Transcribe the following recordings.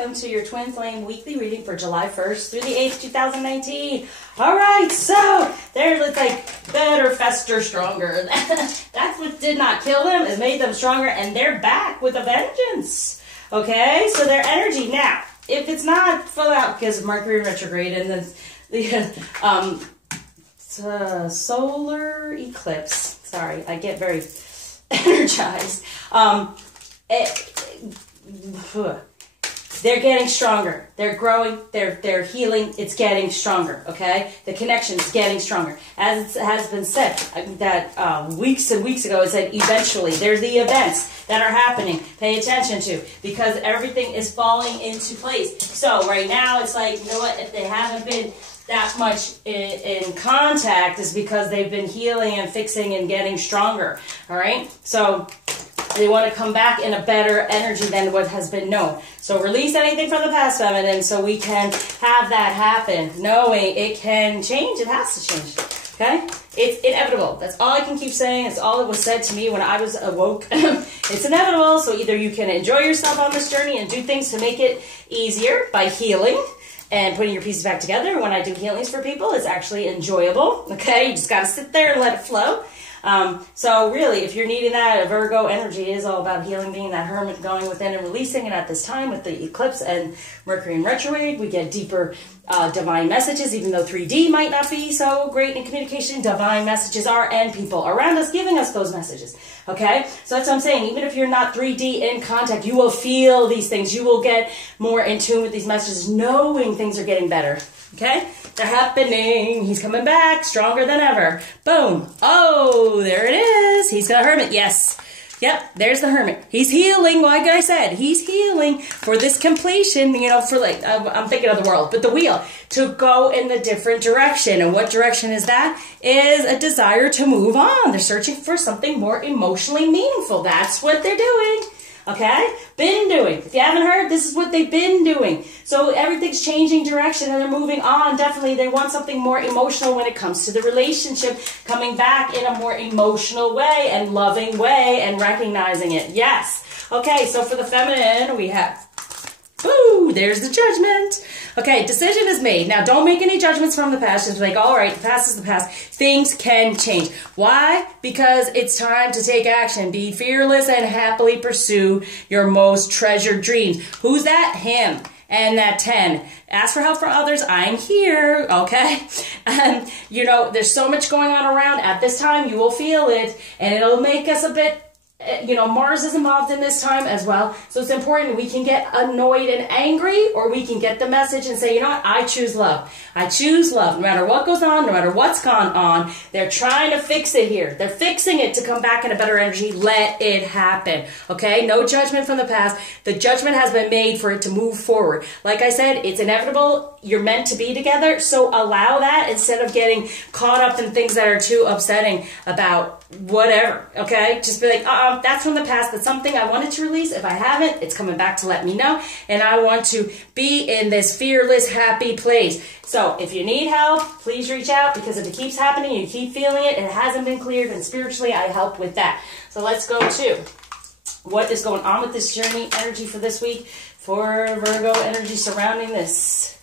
welcome to your Twin Flame Weekly Reading for July 1st through the 8th, 2019. All right, so there's like better, faster, stronger. That's what did not kill them. It made them stronger, and they're back with a vengeance. Okay, so their energy. Now, if it's not full out because Mercury retrograde and the solar eclipse, sorry, I get very energized. They're getting stronger. They're growing. They're healing. It's getting stronger. Okay, the connection is getting stronger. As it has been said that weeks and weeks ago, it said eventually there's the events that are happening. Pay attention to, because everything is falling into place. So right now it's like, you know what? If they haven't been that much in contact, is because they've been healing and fixing and getting stronger. All right, so they want to come back in a better energy than what has been known. So release anything from the past, feminine, so we can have that happen. Knowing it can change, it has to change. Okay? It's inevitable. That's all I can keep saying. It's all that was said to me when I was awoke. It's inevitable, so either you can enjoy yourself on this journey and do things to make it easier by healing and putting your pieces back together. When I do healings for people, it's actually enjoyable. Okay? You just got to sit there and let it flow. So really, if you're needing that, Virgo energy is all about healing, being that hermit, going within and releasing. And at this time, with the eclipse and Mercury in retrograde, we get deeper divine messages, even though 3D might not be so great in communication. Divine messages are, and people around us giving us those messages. Okay? So that's what I'm saying. Even if you're not 3D in contact, you will feel these things. You will get more in tune with these messages, knowing things are getting better. Okay? They're happening. He's coming back stronger than ever. Boom. Oh, there it is. He's got a hermit. Yes. Yep, there's the hermit. He's healing, like I said. He's healing for this completion, you know, for like, I'm thinking of the world, but the wheel, to go in the different direction. And what direction is that? Is a desire to move on. They're searching for something more emotionally meaningful. That's what they're doing. Okay? Been doing. If you haven't heard, this is what they've been doing. So everything's changing direction and they're moving on. Definitely they want something more emotional when it comes to the relationship, coming back in a more emotional way and loving way and recognizing it. Yes. Okay, so for the feminine, we have, ooh, there's the Judgment. Okay, decision is made. Now, don't make any judgments from the past. Just like, all right, the past is the past. Things can change. Why? Because it's time to take action. Be fearless and happily pursue your most treasured dreams. Who's that? Him. And that 10. Ask for help from others. I'm here. Okay? You know, there's so much going on around. At this time, you will feel it. And it'll make us a bit, you know, Mars is involved in this time as well. So it's important we can get annoyed and angry, or we can get the message and say, you know what, I choose love. I choose love. No matter what goes on, no matter what's gone on, they're trying to fix it here. They're fixing it to come back in a better energy. Let it happen. Okay? No judgment from the past. The judgment has been made for it to move forward. Like I said, it's inevitable. You're meant to be together. So allow that instead of getting caught up in things that are too upsetting about whatever. Okay? Just be like, that's from the past. That's something I wanted to release. If I haven't, it's coming back to let me know. And I want to be in this fearless, happy place. So if you need help, please reach out, because if it keeps happening, you keep feeling it, it hasn't been cleared, and spiritually I help with that. So let's go to what is going on with this journey energy for this week for Virgo energy surrounding this.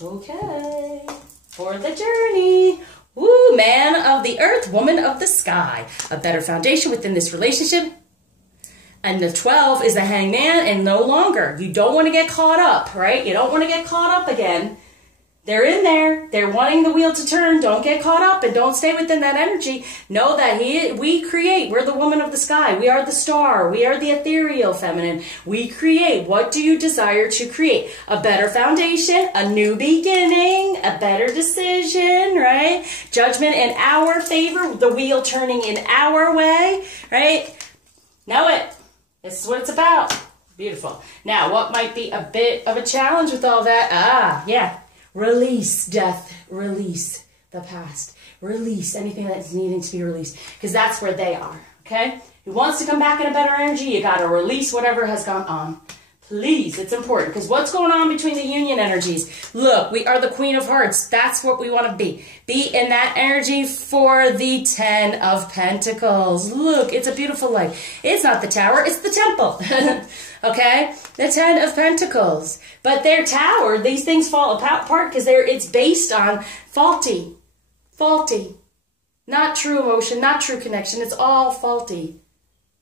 Okay, for the journey. Woo, man of the earth, woman of the sky. A better foundation within this relationship. And the 12 is the hangman, and no longer. You don't want to get caught up, right? You don't want to get caught up again. They're in there. They're wanting the wheel to turn. Don't get caught up and don't stay within that energy. Know that we create. We're the woman of the sky. We are the star. We are the ethereal feminine. We create. What do you desire to create? A better foundation, a new beginning, a better decision, right? Judgment in our favor, the wheel turning in our way, right? Know it. This is what it's about. Beautiful. Now, what might be a bit of a challenge with all that? Yeah. Release death, release the past, release anything that's needing to be released, because that's where they are, okay? Who wants to come back in a better energy, you got to release whatever has gone on. Please, it's important, because what's going on between the union energies? Look, we are the Queen of Hearts. That's what we want to be. Be in that energy for the 10 of Pentacles. Look, it's a beautiful light. It's not the Tower, it's the Temple. Okay? The 10 of Pentacles. But their Tower, these things fall apart because it's based on faulty. Not true emotion, not true connection. It's all faulty.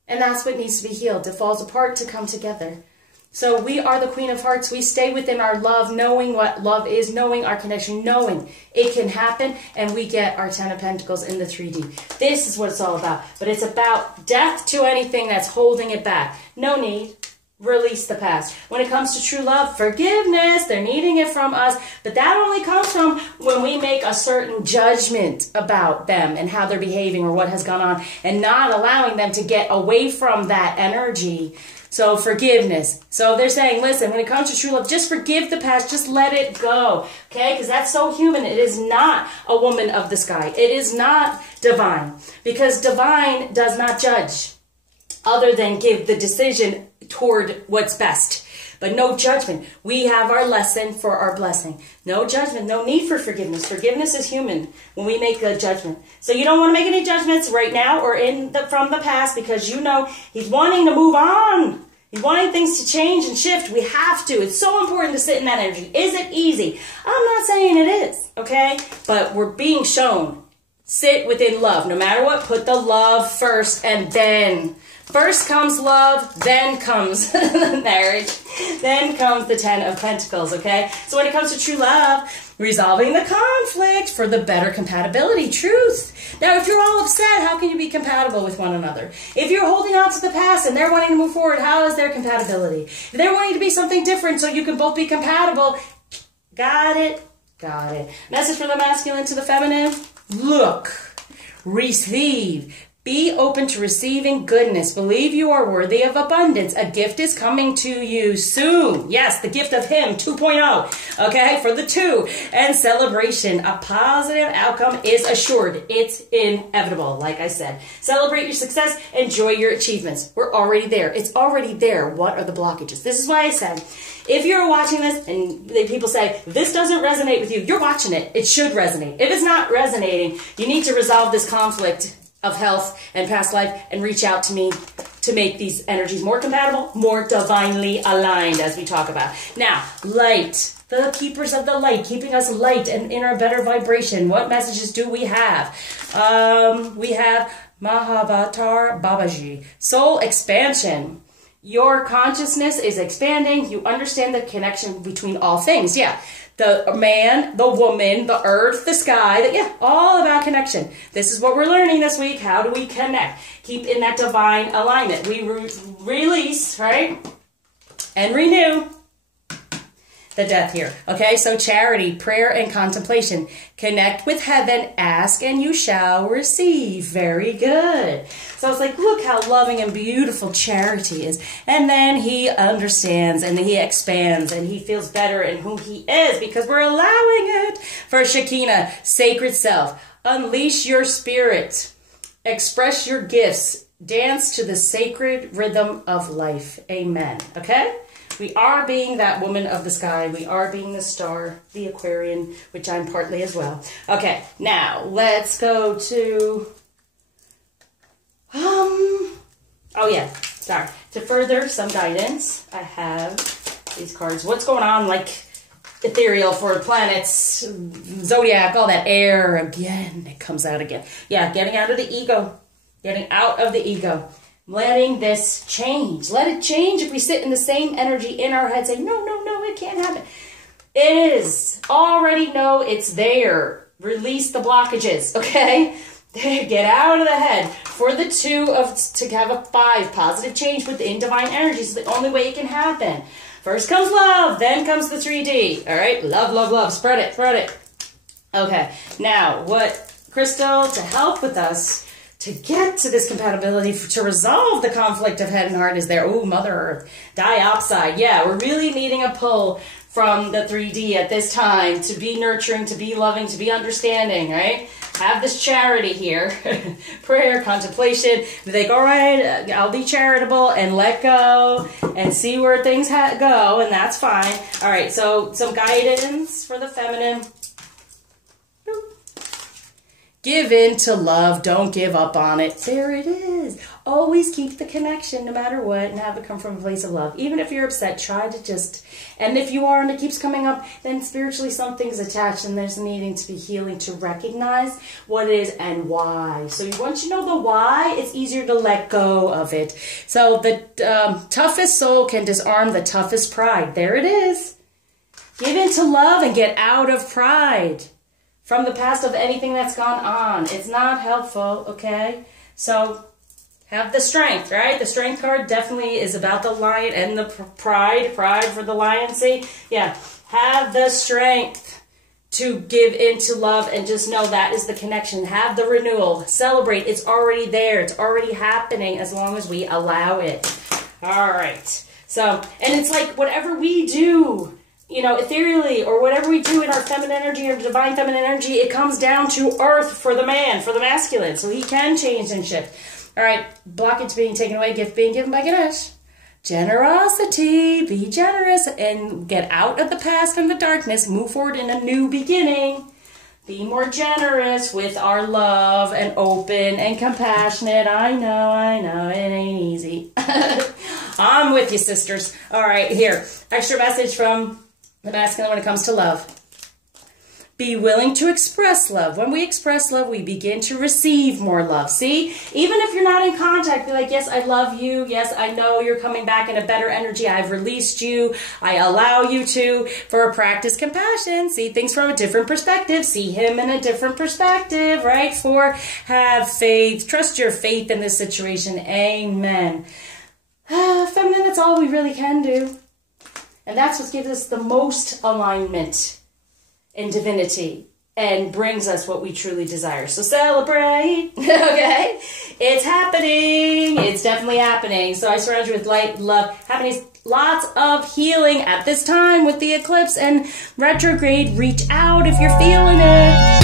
And that's what needs to be healed. It falls apart to come together. So we are the Queen of Hearts. We stay within our love, knowing what love is, knowing our connection, knowing it can happen, and we get our 10 of Pentacles in the 3D. This is what it's all about. But it's about death to anything that's holding it back. No need. Release the past. When it comes to true love, forgiveness, they're needing it from us. But that only comes from when we make a certain judgment about them and how they're behaving or what has gone on, and not allowing them to get away from that energy. So forgiveness. So they're saying, listen, when it comes to true love, just forgive the past. Just let it go. Okay? Because that's so human. It is not a woman of the sky. It is not divine. Because divine does not judge other than give the decision toward what's best. But no judgment. We have our lesson for our blessing. No judgment. No need for forgiveness. Forgiveness is human when we make a judgment. So you don't want to make any judgments right now or from the past, because you know he's wanting to move on. He's wanting things to change and shift. We have to. It's so important to sit in that energy. Is it easy? I'm not saying it is, okay? But we're being shown. Sit within love. No matter what, put the love first, and then first comes love, then comes marriage, then comes the 10 of Pentacles, okay? So when it comes to true love, resolving the conflict for the better compatibility, truth. Now, if you're all upset, how can you be compatible with one another? If you're holding on to the past and they're wanting to move forward, how is their compatibility? If they're wanting to be something different so you can both be compatible, got it? Got it. Message from the masculine to the feminine. Look, receive. Be open to receiving goodness. Believe you are worthy of abundance. A gift is coming to you soon. Yes, the gift of him 2.0. Okay, for the 2. And celebration. A positive outcome is assured. It's inevitable, like I said. Celebrate your success. Enjoy your achievements. We're already there. It's already there. What are the blockages? This is why I said, if you're watching this and people say, this doesn't resonate with you, you're watching it. It should resonate. If it's not resonating, you need to resolve this conflict of health and past life and reach out to me to make these energies more compatible, more divinely aligned, as we talk about. Now, light. The keepers of the light, keeping us light and in our better vibration. What messages do we have? We have Mahavatar Babaji. Soul expansion. Your consciousness is expanding. You understand the connection between all things. Yeah. The man, the woman, the earth, the sky. Yeah, all about connection. This is what we're learning this week. How do we connect? Keep in that divine alignment. We release, right? And renew the death here. Okay, so charity, prayer, and contemplation. Connect with heaven, ask, and you shall receive. Very good. So it's like, look how loving and beautiful charity is. And then he understands, and he expands, and he feels better in who he is because we're allowing it. For Shekinah, sacred self. Unleash your spirit. Express your gifts. Dance to the sacred rhythm of life. Amen. Okay? We are being that woman of the sky. We are being the star, the Aquarian, which I'm partly as well. Okay, now let's go to, oh yeah, sorry. To further some guidance, I have these cards. What's going on, like ethereal for planets, zodiac, all that air. Again, it comes out again. Yeah, getting out of the ego. Getting out of the ego. Letting this change. Let it change if we sit in the same energy in our head saying, no, no, no, it can't happen. It is. Already know it's there. Release the blockages, okay? Get out of the head. For the 2 to have a 5, positive change within divine energy is the only way it can happen. First comes love, then comes the 3D. All right? Love, love, love. Spread it, spread it. Okay. Now, what crystal to help with us to get to this compatibility, to resolve the conflict of head and heart is there. Oh, Mother Earth, diopside. Yeah, we're really needing a pull from the 3D at this time to be nurturing, to be loving, to be understanding, right? Have this charity here. Prayer, contemplation. Be like, all right, I'll be charitable and let go and see where things go, and that's fine. All right, so some guidance for the feminine. Give in to love. Don't give up on it. There it is. Always keep the connection no matter what and have it come from a place of love. Even if you're upset, try to just, and if you are and it keeps coming up, then spiritually something's attached and there's needing to be healing to recognize what it is and why. So once you know the why, it's easier to let go of it. So the toughest soul can disarm the toughest pride. There it is. Give in to love and get out of pride from the past of anything that's gone on. It's not helpful, okay? So have the strength, right? The strength card definitely is about the lion and the pride for the lion, see? Yeah, have the strength to give into love and just know that is the connection. Have the renewal. Celebrate. It's already there. It's already happening as long as we allow it. All right. So, and it's like whatever we do, you know, ethereally, or whatever we do in our feminine energy or divine feminine energy, it comes down to earth for the man, for the masculine, so he can change and shift. All right, blockage being taken away, gift being given by Ganesh. Generosity, be generous and get out of the past and the darkness, move forward in a new beginning. Be more generous with our love and open and compassionate. I know, it ain't easy. I'm with you, sisters. All right, here, extra message from the masculine when it comes to love. Be willing to express love. When we express love, we begin to receive more love. See? Even if you're not in contact, be like, yes, I love you. Yes, I know you're coming back in a better energy. I've released you. I allow you to. For practice compassion. See things from a different perspective. See him in a different perspective, right? 4, have faith. Trust your faith in this situation. Amen. Feminine, that's all we really can do. And that's what gives us the most alignment in divinity and brings us what we truly desire. So celebrate, okay? It's happening. It's definitely happening. So I surround you with light, love, happiness, lots of healing at this time with the eclipse and retrograde. Reach out if you're feeling it.